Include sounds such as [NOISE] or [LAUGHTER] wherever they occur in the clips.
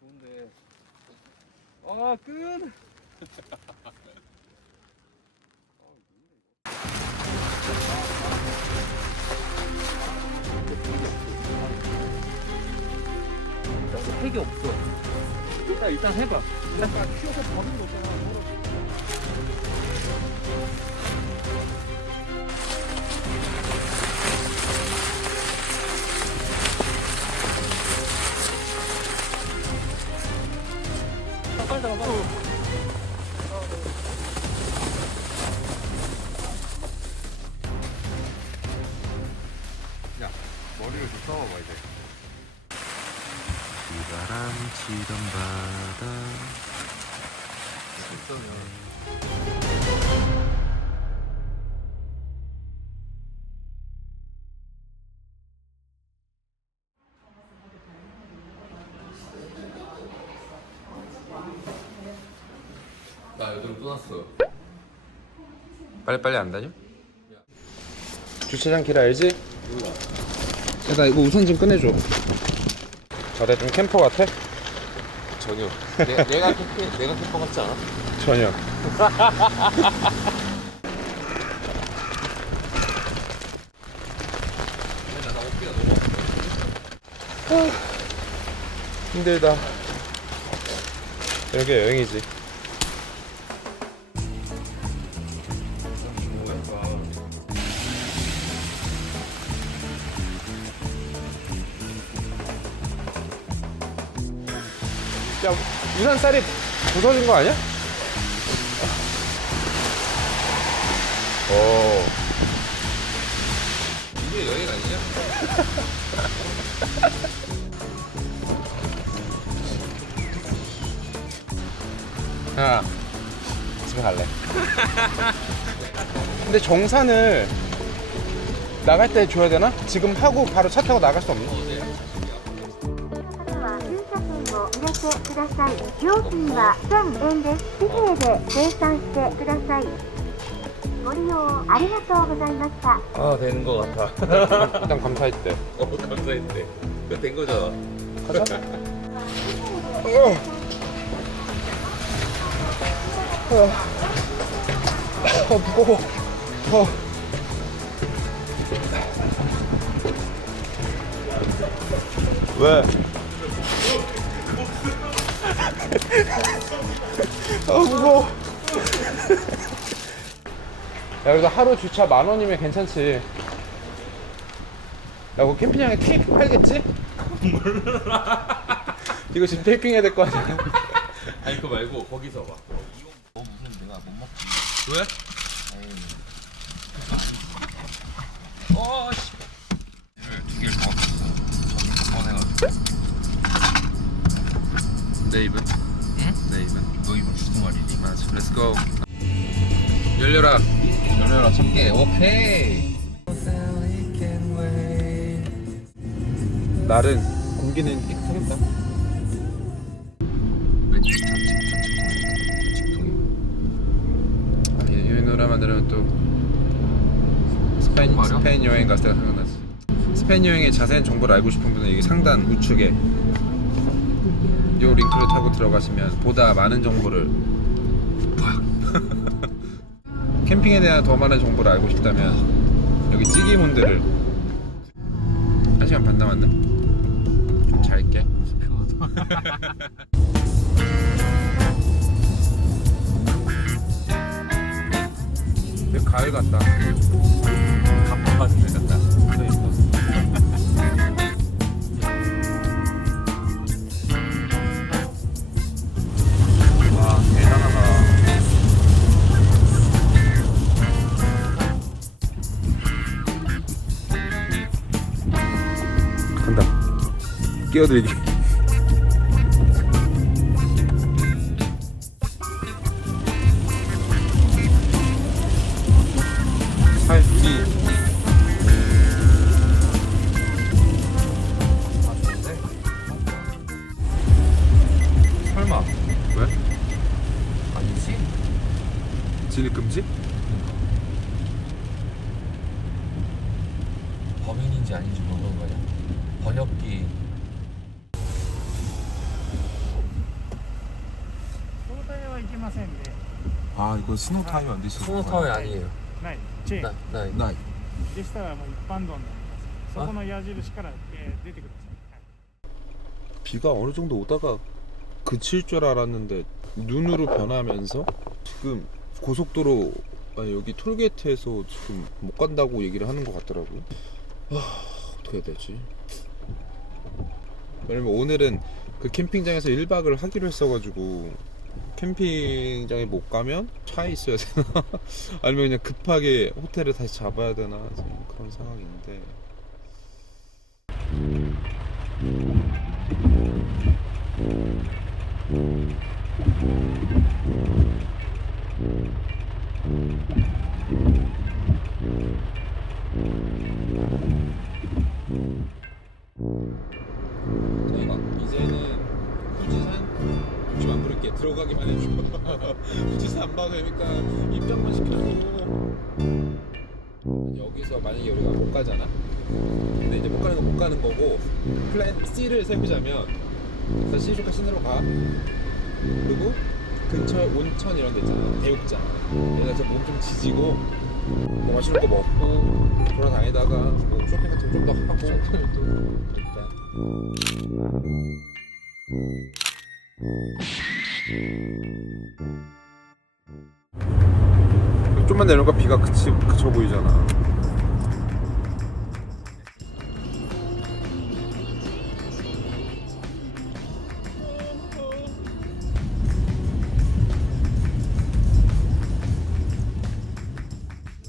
좋은데. 아, 끈! 핵이 없어. 일단, 일단 해봐. 일단 키워서 버는 거잖아. 빨리. 야, 머리를 좀 써봐봐 이제. 비바람 치던 바다 있으면 났어. 빨리빨리 안 다녀? 주차장 길 알지? 몰라. 야, 나 이거 우선 좀 꺼내줘 저래 좀 캠퍼 같아? 전혀. 내, 내가 캠핑, 내가 캠퍼 같지 않아? 전혀 [LAUGHS] 아파. 힘들다 여기 여행이지 유산 쌀이 부서진 거 아니야? 오 이게 여행 아니냐? 야 [LAUGHS] 집에 갈래 [LAUGHS] 근데 정산을 나갈 때 줘야 되나? 지금 하고 바로 차 타고 나갈 수 없나? 券を入れてください料金は1000円です紙幣で計算してくださいご利用ありがとうございました 아, 되는 거 같아. 일단 감사했대 어, 감사했대. 그거 된 거잖아. 가자 어. 어. 어 무거워 어. 왜? 아 무거워 야 그래도 하루 주차 만 원이면 괜찮지 야 그거 캠핑장에 테이프 팔겠지? 이거 지금 테이핑 해야 될 거 아니야? 아니, 그거 말고, 거기서 봐. 너 무슨 내가 못 먹지. 왜? 어, 씨. 두 개를 더 저기 꺼내가지고. 내 입은? 렛츠고 열려라 열려라, 참깨. 오케이. 날은 공기는 깨끗하겠다. 아, 이, 이 노래만 들으면 또 스페인? 스페인 여행 갔을 때가 생각나지 스페인 여행의 자세한 정보를 알고 싶은 분은 여기 상단 우측에 요 링크를 타고 들어가시면 보다 많은 정보를 캠핑에 대한 더 많은 정보를 알고 싶다면 여기 찌기몬드를 한 시간 반 남았네? 좀 잘게. [LAUGHS] 가을 같다. 간판 받은 데 같다. 끼어들기 아 이거 스노우 타임 안 되시는 스노우 타워이 아니에요. ないチェーン 나, 나. 나 でしたらもう一般道になりますそこの矢印から、えー出てください、はい 비가 어느 정도 오다가 그칠 줄 알았는데 눈으로 변하면서 지금 고속도로 아, 여기 톨게이트에서 지금 못 간다고 얘기를 하는 것 같더라고요. 아, 어떻게 해야 되지? 왜냐면 오늘은 그 캠핑장에서 1박을 하기로 했어가지고 캠핑장에 못 가면 차에 있어야 되나? [LAUGHS] 아니면 그냥 급하게 호텔을 다시 잡아야 되나? 그런 상황인데. 저희가 이제는 후지산 굳이만 부를게 들어가기만 해줘. 후지산 안 봐도 되니까 입장만 시켜줘 여기서 만약에 우리가 못 가잖아? 근데 이제 못 가는 건 못 가는 거고 플랜 C를 세우자면 다시 시주카 시내로 가. 그리고 근처에 온천 이런 데 있잖아. 대육장. 그래서 몸좀 지지고 뭐 맛있는 거 먹고 돌아다니다가 뭐 쇼핑 같은 거 좀 더 하고. 그러니까 좀만 내려가 비가 그치, 그쳐 보이잖아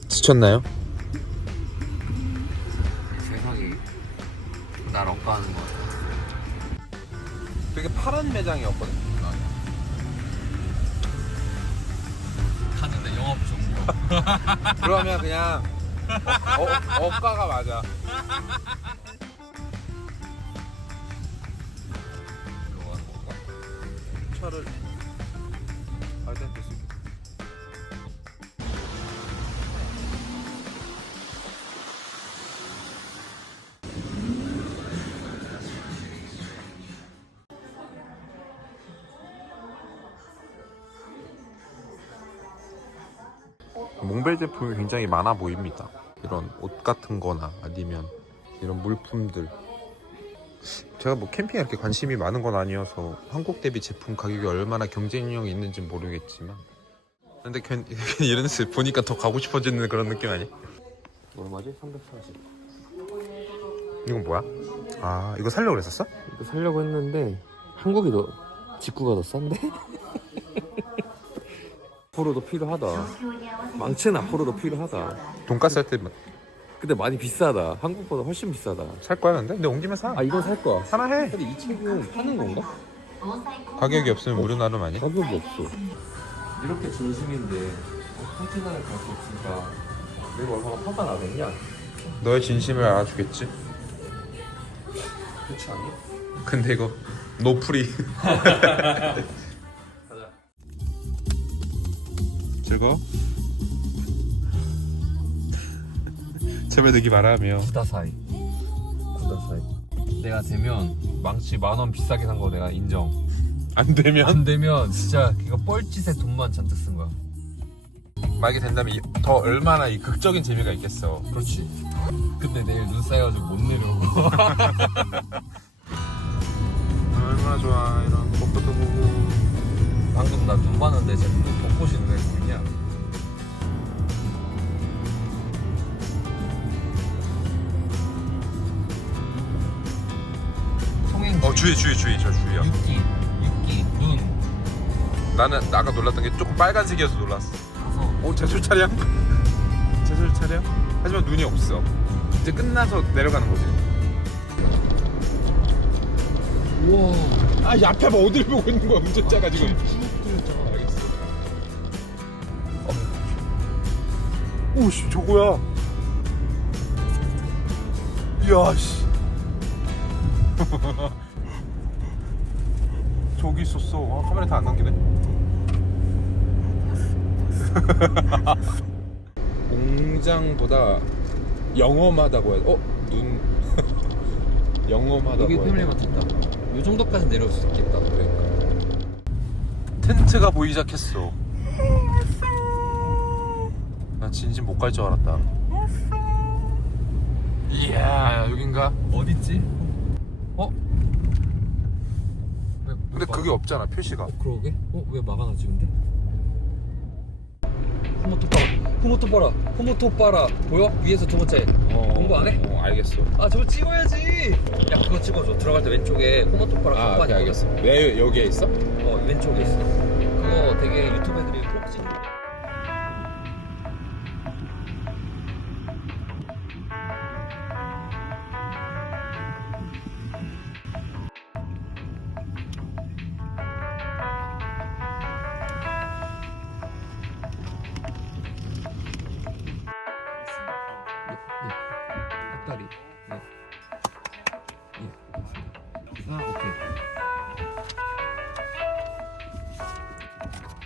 지쳤나요? 매장이었거든 갔는데 영업 종료. [LAUGHS] 그러면 그냥 어, 어, 억가가 맞아? 차를 몽벨 제품이 굉장히 많아 보입니다. 이런 옷 같은 거나 아니면 이런 물품들. 제가 뭐 캠핑에 이렇게 관심이 많은 건 아니어서 한국 대비 제품 가격이 얼마나 경쟁력이 있는지 모르겠지만 근데 [LAUGHS] 괜히 이런 데 보니까 더 가고 싶어지는 그런 느낌 아니야? 얼마지? 340. 이건 뭐야? 아 이거 살려고 그랬었어? 이거 살려고 했는데 한국이 더 직구가 더 싼데? [LAUGHS] 앞으로도 필요하다. 망치는 앞으로도 필요하다. 돈가스 할때살 근데 많이 비싸다. 한국보다 훨씬 비싸다. 거야 근데? 근데 온 김에 사아 이건 살 거야. 하나 해 근데 이 책은 파는 건가? 가격이 없으면 무료 나눔 아니야? 가격이 없어. 이렇게 존승인데 컨테이너를 갈 수 없으니까 내가 얼마나 화가 나겠냐? 너의 진심을 알아주겠지 그렇지 않니? 근데 이거 노프리 가자. 즐거 제발 되기 바라며 구다사이. 구다사이. 내가 되면 망치 만 원 비싸게 산 거 내가 인정. 안 되면 안 되면 진짜 이거 뻘짓에 돈만 잔뜩 쓴 거야. 만약에 된다면 이- 더 얼마나 이 극적인 재미가 있겠어 그렇지. 근데 내일 눈 쌓여가지고 못 내려오고. [LAUGHS] 얼마나 좋아 이런 꽃도 보고 방금 나 눈 봤는데 지금 또 벚꽃이 눈에 보이냐? 어 주의 주의 주의 저 주의야 육기, 육기, 눈. 나는 아까 놀랐던 게 조금 빨간색이어서 놀랐어 가서 오 제철 차량? [LAUGHS] 제철 차량? 하지만 눈이 없어 이제 끝나서 내려가는 거지 우와. 아 이 앞에 뭐 어딜 보고 있는 거야 운전자가 지금 알겠어 어. 오씨 저거야 이야 씨 [LAUGHS] 있었어 아, 카메라 다 안 남기네 [LAUGHS] 공장보다 영험하다고 해야 어? 눈 [LAUGHS] 영험하다고 여기 해야 패밀리 마트 있다. 이 정도까지 내려올 수 있겠다. 그러니까. 텐트가 보이기 시작했어 진심 못 갈 줄 알았다. 이야 여긴가? 어딨지? 어? 근데 그게 없잖아 표시가. 그러게? 어? 왜 막아놨지 근데? 후모토 봐라 후모토 봐라 후모토 봐라 보여? 위에서 두 번째 공부 안 해? 어 알겠어. 아 저거 찍어야지 야 그거 찍어줘 들어갈 때 왼쪽에 후모토 봐라 아 오케이? 알겠어. 왜 여기에 있어? 어 왼쪽에 있어 그거 되게 유튜브 애들이 꼭 찍는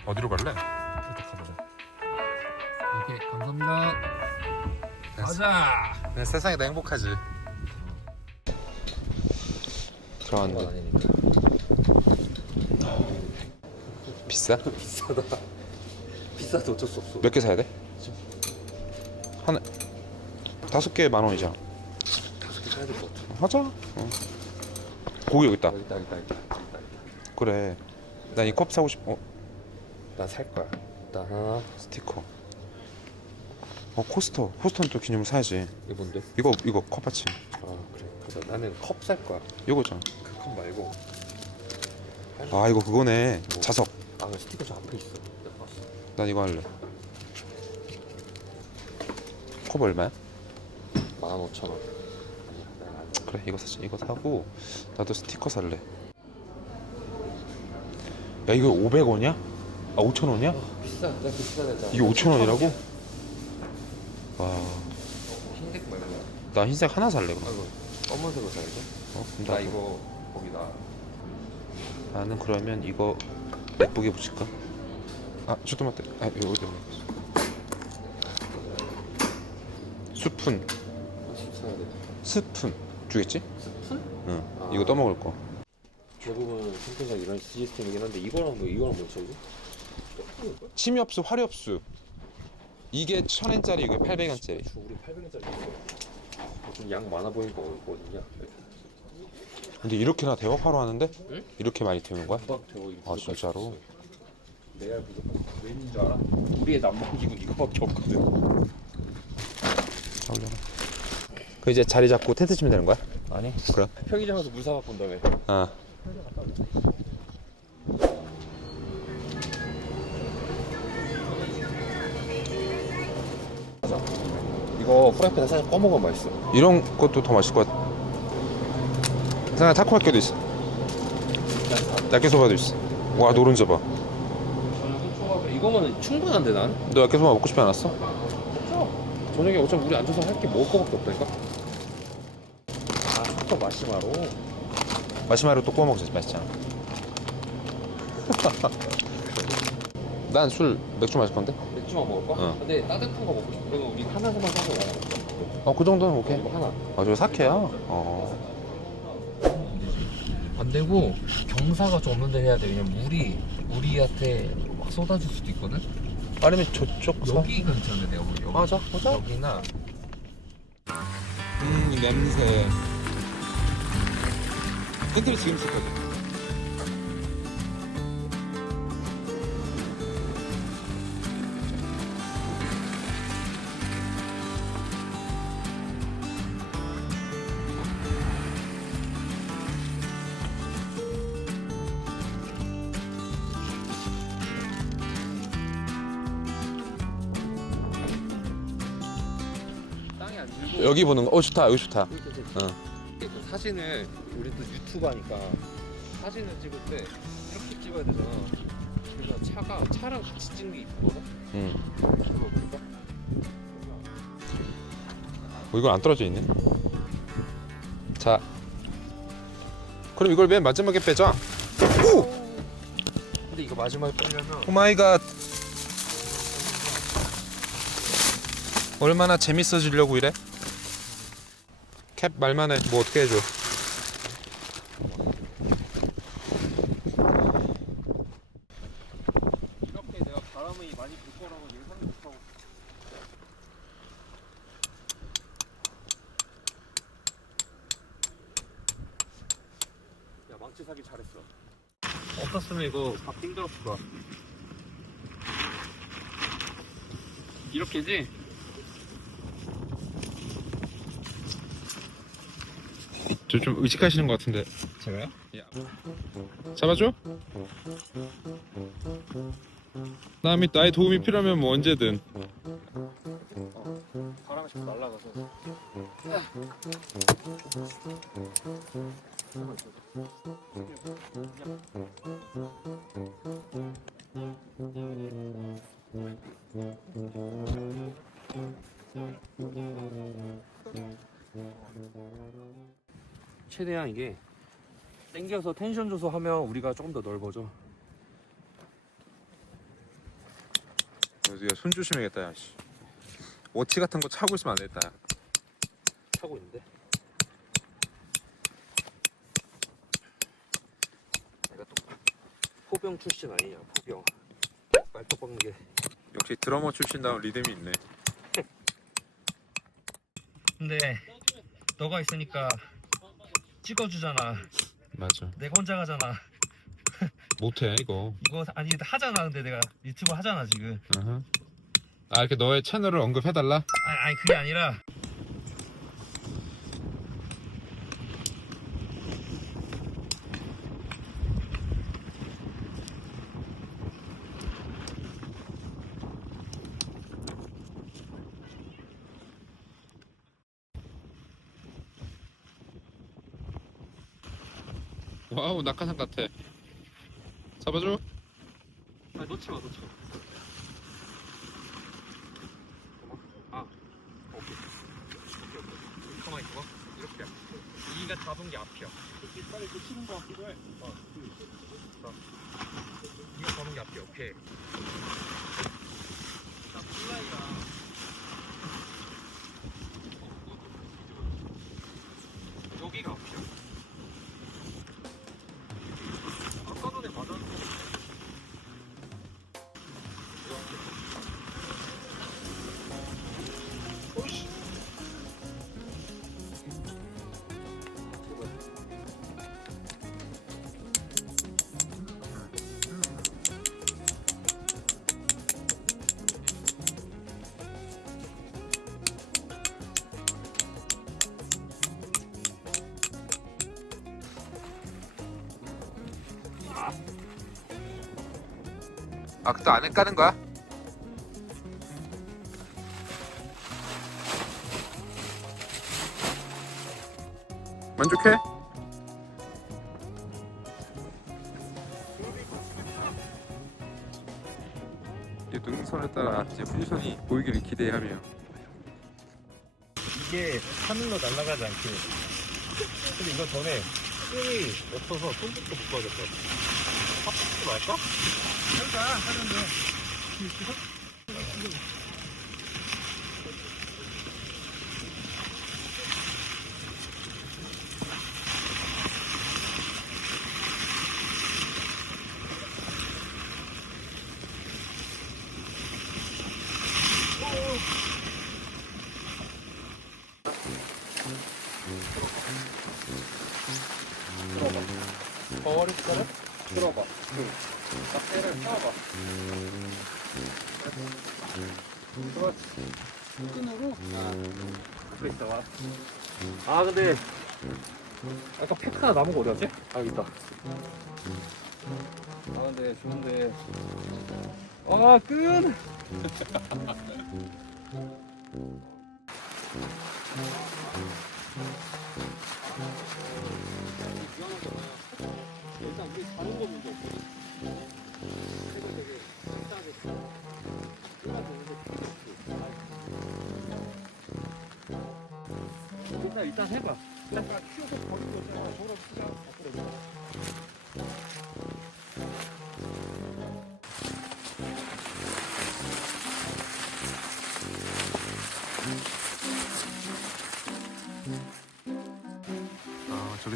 어디로 갈래? 오케이 감사합니다. 가자. 네, 세상에 다 행복하지. 들어왔는데 아니니까 비싸? [LAUGHS] 비싸다 비싸도 어쩔 수 없어 몇 개 사야 돼? 하나 다섯 개에 만 원이잖아. 다섯 개 사야 될 것 같아 하자. 어. 고기 여기 있다. 여기 있다 여기 있다 여기 있다, 여기 있다. 그래. 난 이 컵 사고 싶 어. 어, 나살 거야 나 하나 스티커. 어 코스터. 코스터는 또 기념을 사야지. 이거 뭔데? 이거 이거 컵 받침. 아 그래 그래서 나는 컵 살 거야 이거잖아. 그컵 말고 아 이거 그거네. 뭐. 자석. 아 그 스티커 저 앞에 있어 내가 봤어 난 이거 할래. 컵 얼마야? 15,000원 아니야 난안 사. 그래 이거 사자. 이거 사고 나도 스티커 살래. 야 이거 500원이야? 아 5,000원이야? 비싸 나 비싸다 했잖아 이게 5,000원이라고? 와. 흰색 말고 나 흰색 하나 살래 그럼. 아이고 검은색으로 사야지 어, 그럼 나 나 이거 거기다 나는 그러면 이거 예쁘게 붙일까? 아, 저도 맞대. 아, 이거 어디 스푼, 돼 스푼 주겠지? 스푼? 응. 아. 이거 떠먹을 거. 대부분 캠핑장 이런 시스템이긴 한데 이거랑 뭐 이거랑 뭐 차이지? 침엽수, 화렵수. 이게 천 엔짜리, 이게 800엔짜리. 우리 800원짜리 있어 좀양 많아 보이니까 어딨냐 근데 이렇게나 대화하러 하는데? 응? 이렇게 많이 태우는 거야? 되고 이거 아, 진짜로? 있어. 내알 부족한 왜 있는 줄 알아? 우리의 남방기군 이거밖에 없거든 올려라. 그 이제 자리 잡고 텐트 치면 되는 거야? 아니 그래? 편의점 가서 물 사갖고 온 다음에 아. 프라이팬에 살짝 꺼먹으면 맛있어 이런 것도 더 맛있을 것 같아. 생각 타코야끼도 있어. 야끼소바도 있어. 와 노른자 봐. 이거면 충분한데 난? 너 야끼소바 먹고 싶지 않았어? 저녁에 어차피 우리 앉아서 할 게 먹을 거밖에 없다니까? 아 슈퍼 마시마로 마시마로 또 구워 먹자 맛있잖아. [LAUGHS] 난 술 맥주 마실 건데. 맥주만 먹을 거야? 어. 근데 따뜻한 거 먹고 싶어 그러면 우리 하나만 사서 먹어 어그 정도는 오케이. 이거 하나 아 저거 사케야. 어. 안 되고 경사가 좀 없는 데 해야 돼. 왜냐면 물이 우리한테 막 쏟아질 수도 있거든. 아니면 저쪽 사. 여기 괜찮은데 내가 보기. 여기. 맞아, 맞아. 여기나 음 냄새. 텐트를 지금 쓸 거지. 여기 보는 거. 어 좋다. 여기 좋다. 응. 그 사진을 우리 또 유튜브 하니까 사진을 찍을 때 이렇게 찍어야 되잖아 그래서 차가 차랑 같이 찍는 게 이쁘거든? 응. 보니까 어, 이건 안 떨어져 있네. 자. 그럼 이걸 맨 마지막에 빼자. 근데 이거 마지막에 빼려면 오 마이 갓. 얼마나 재밌어지려고 이래? 캡 말만 해. 뭐 어떻게 해줘. 이렇게 내가 바람이 많이 불 거라고 예상 못하고 야 망치 사기 잘했어 없었으면 이거 밥 힘들었을 이렇게지? 저 좀 의식하시는 것 같은데. 제가요? 야. 잡아줘? 남이 나의 도움이 필요하면 뭐 언제든. 바람이 자꾸 날아가서. 최대한 이게 당겨서 텐션 줘서 하면 우리가 조금 더 넓어져. 우리가 손 조심해야겠다. 야, 씨. 워치 같은 거 차고 있으면 안 되겠다. 차고 있는데. 내가 또 포병 출신 아니냐 포병. 말뚝 뽑는 게. 역시 드러머 출신다운 리듬이 있네. 근데 너가 있으니까 찍어주잖아. 맞아. 내가 혼자 가잖아. [LAUGHS] 못해 이거. 이거 아니 하잖아. 근데 내가 유튜브 하잖아 지금. 아 이렇게 너의 채널을 언급해달라? 아니, 아니 그게 아니라 낙하산 같아. 잡아줘. 아 놓지 마 놓지 마. 아 오케이 오케이 오케이. 가만히 있어. 이렇게. 이가 잡은 게 앞이야. 빨리 놓치는 것 같기도 해. 이가 잡은 게 앞이야. 오케이. 자 플라이랑 여기가 아 그때 안에 까는 거야? 만족해? 이 능선에 따라 이제 후지선이 보이기를 기대하며 이게 하늘로 날아가지 않게. 근데 이거 전에 끈이 없어서 손부터 묶어야겠다. 합치지 말까? 그러니까 하는데 버리 숫자를 들어봐. 그 앞에를 펴봐. 그렇지. 끈으로. 앞에 있다 와. 아 근데 아까 팩 하나 남은 거 어디 갔지? 아 여기 있다. 아 근데 좋은데. 아 끈. 일단 우리 다른 거 문제 없거든. 그래서 되게 식당에 끈가 되는 게 일단 일단 해봐.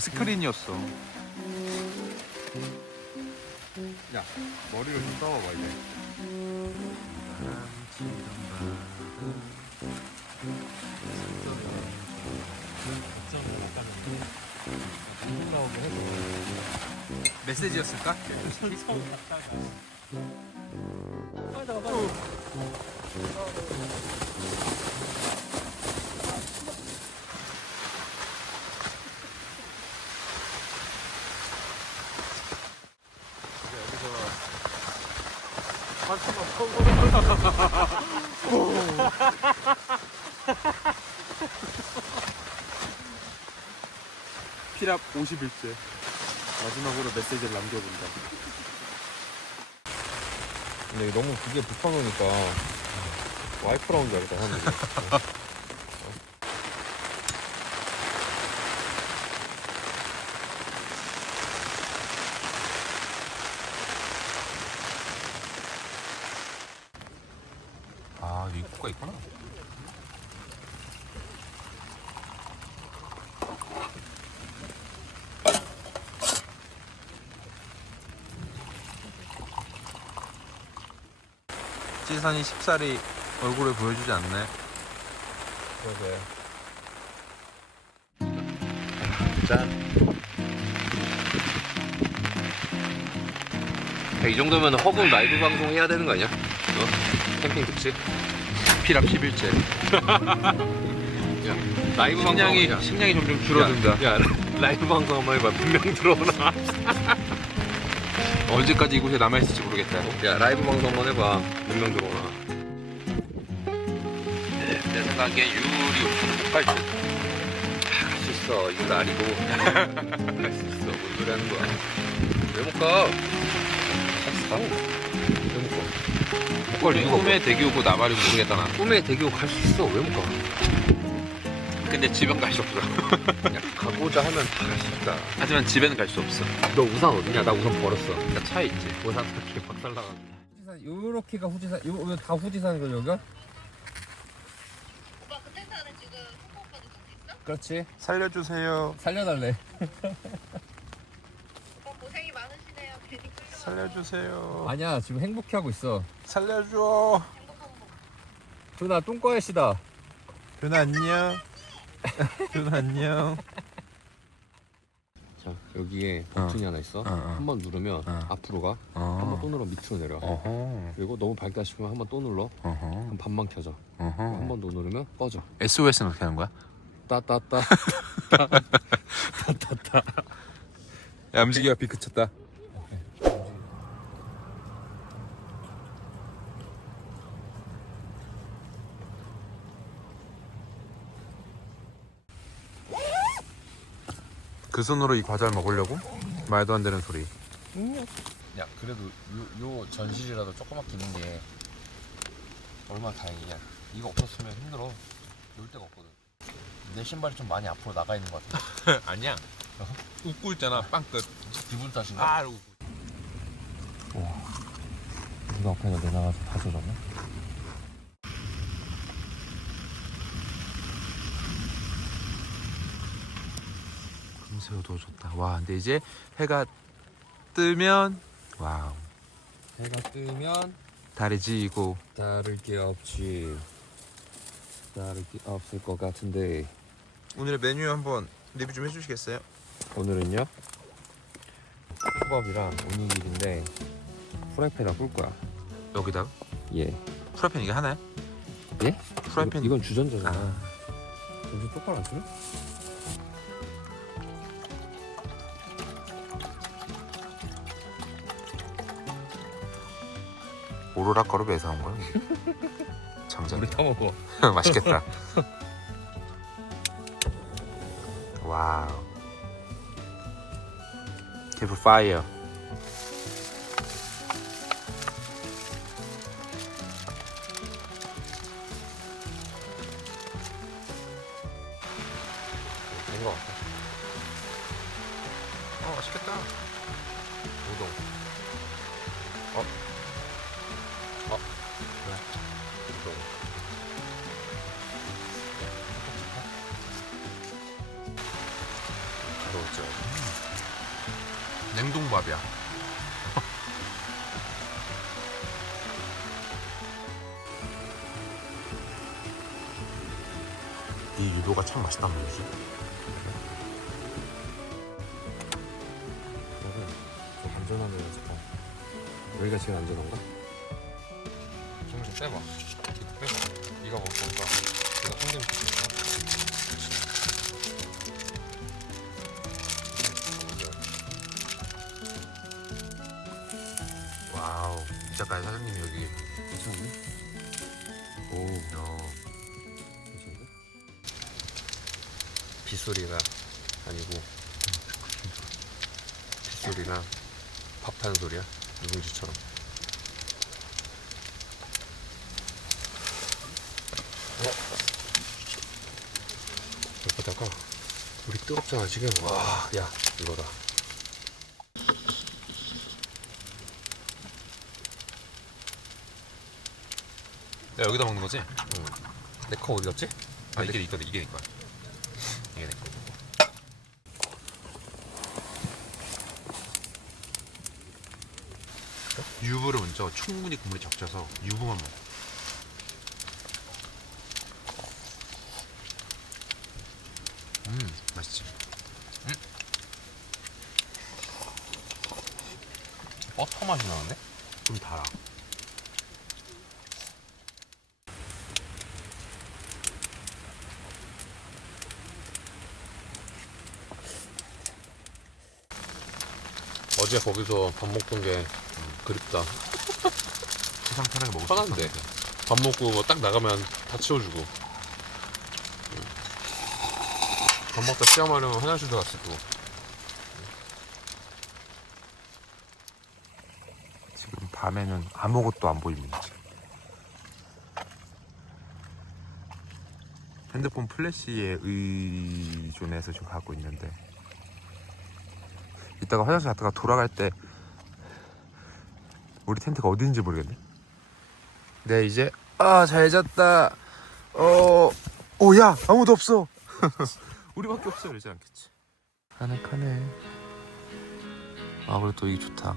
아 저게 스크린이었어 머리를 좀 떠봐봐 이제. 메시지였을까? [LAUGHS] 피랍 50일째. 마지막으로 메시지를 남겨본다. 근데 너무 그게 불편하니까 와이프라운 줄 알겠다 사람들이 [LAUGHS] 아 여기 입구가 있구나 찌 산이 쉽사리 얼굴을 보여주지 않네 그러게. 이 정도면 허공 라이브 방송 해야 되는 거 아니야? 어? 캠핑 특집? 피랍 11째. 라이브 방송 식량이 야, 식량이 점점 줄어든다. 야, 라이브 방송 한번 해봐. 분명 들어오나 [LAUGHS] 언제까지 이곳에 남아있을지 모르겠다. 야 라이브 방송 한번 해봐. 분명 들어오나? 네, 내 생각에 유리 오픈은 못갈 듯. 아, 갈수 있어. 이거 날이고. [LAUGHS] 갈수 있어. 뭔 소리 하는 거야? 왜 못 가? 갔어 왜못 가? 그걸 꿈의 대교고 나발이고 모르겠다 나. 꿈에 대교 갈수 있어. 왜 못 가? 근데 집엔 갈수 없어 야, 가고자 하면 다 갈 수 있다. 하지만 집에는 갈 수 없어. 너 우산 어디냐? 나 우산 버렸어. 나 차에 있지. 우산 이렇게 박살 나가지고 후지산 요렇게가 후지산 요, 요다 후지산이거든 여기가? 오빠 그 텐트는 지금 홍보 오빠도 같이 있어? 그렇지. 살려주세요. 살려달래. 오빠 고생이 많으시네요. 괜히 끌려. 살려주세요. 아니야 지금 행복해 하고 있어. 살려줘. 행복한 거. 준아 똥꺼애시다. 준아 안녕 [LAUGHS] 준아 안녕. 자 여기에 어. 버튼이 하나 있어. 어, 어. 한 번 누르면 어. 앞으로 가한번 또 누르면 밑으로 내려. 어허. 그리고 너무 밝다 싶으면 한 번 또 눌러. 어허. 그럼 반만 켜져. 한 어허. 번 더 누르면 꺼져. SOS는 어떻게 하는 거야? 따따따. [LAUGHS] 야 움직이가 비 그쳤다 그 손으로 이 과자를 먹으려고? 말도 안 되는 소리. 야 그래도 요, 요 전실이라도 조그맣게 있는 게 얼마나 다행이냐. 이거 없었으면 힘들어. 놀 데가 없거든. 내 신발이 좀 많이 앞으로 나가 있는 것 같아. [LAUGHS] 아니야. 웃고 있잖아 빵끝. 기분 탓인가? 아 웃고. 누가 앞에 내나가서 다 저러네 금새우도 좋다. 와 근데 이제 해가 뜨면 와우. 해가 뜨면 달이 지고. 다를 게 없지. 다를 게 없을 것 같은데. 오늘의 메뉴 한번 리뷰 좀 해주시겠어요? 오늘은요? 초밥이랑 오니길인데 프라이팬에 꿀 거야. 여기다가 예. 프라이팬 이게 하나요? 예? 프라이팬 이건 주전자잖아. 아. 정신 똑바로 안 차려? 오로라 거를 왜 사온 거야? 장작 우리 타먹어. [LAUGHS] 맛있겠다. 와우. 케이 여기가 제일 안전한가? 좀좀 빼봐. 이거 빼봐. 네가 먹으니까 내가 손좀 와우. 이 작가의 사장님이 여기 괜찮네 오, 야. 괜찮네 빗소리가 아니고 빗소리나 밥하는 소리야 누룽지처럼. 여기다가 우리 뜨겁잖아 지금. 와야 이거다. 야 여기다 먹는 거지? 내컵 어디 갔지? 아 이게 이거다 이게 내 거야 이게 내 거. 유부를 먼저 충분히 국물에 적셔서 유부만 먹어. 음, 맛있지. 음. 버터 맛이 나는데? 좀 달아. 어제 거기서 밥 먹던 게 그립다. 세상 편하게 먹을 편한데. 밥 먹고 뭐 딱 나가면 다 치워주고. 응. 밥 먹다 시험하려면 화장실도 갔을 거고. 지금 밤에는 아무것도 안 보입니다. 핸드폰 플래시에 의존해서 지금 가고 있는데 이따가 화장실 갔다가 돌아갈 때 우리 텐트가 어딘지 모르겠네. 네 이제 아 잘 잤다. 어 오야 아무도 없어. [LAUGHS] 우리밖에 없어. 이러지 않겠지. 카네 아 그래 또 이게 좋다.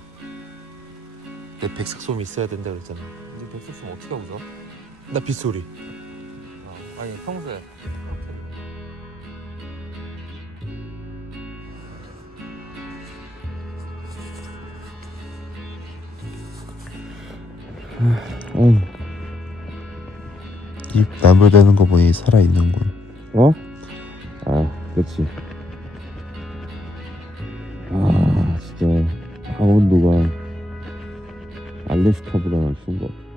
내 백색솜이 있어야 된다 그랬잖아. 근데 백숙 어떻게 하고 자? 나 빗소리. 아, 아니 평소에 입 나물대는 거 보니 살아있는군. 어? 아, 그렇지. 아, 진짜 강원도가 알래스카보다 낫은 것 같아.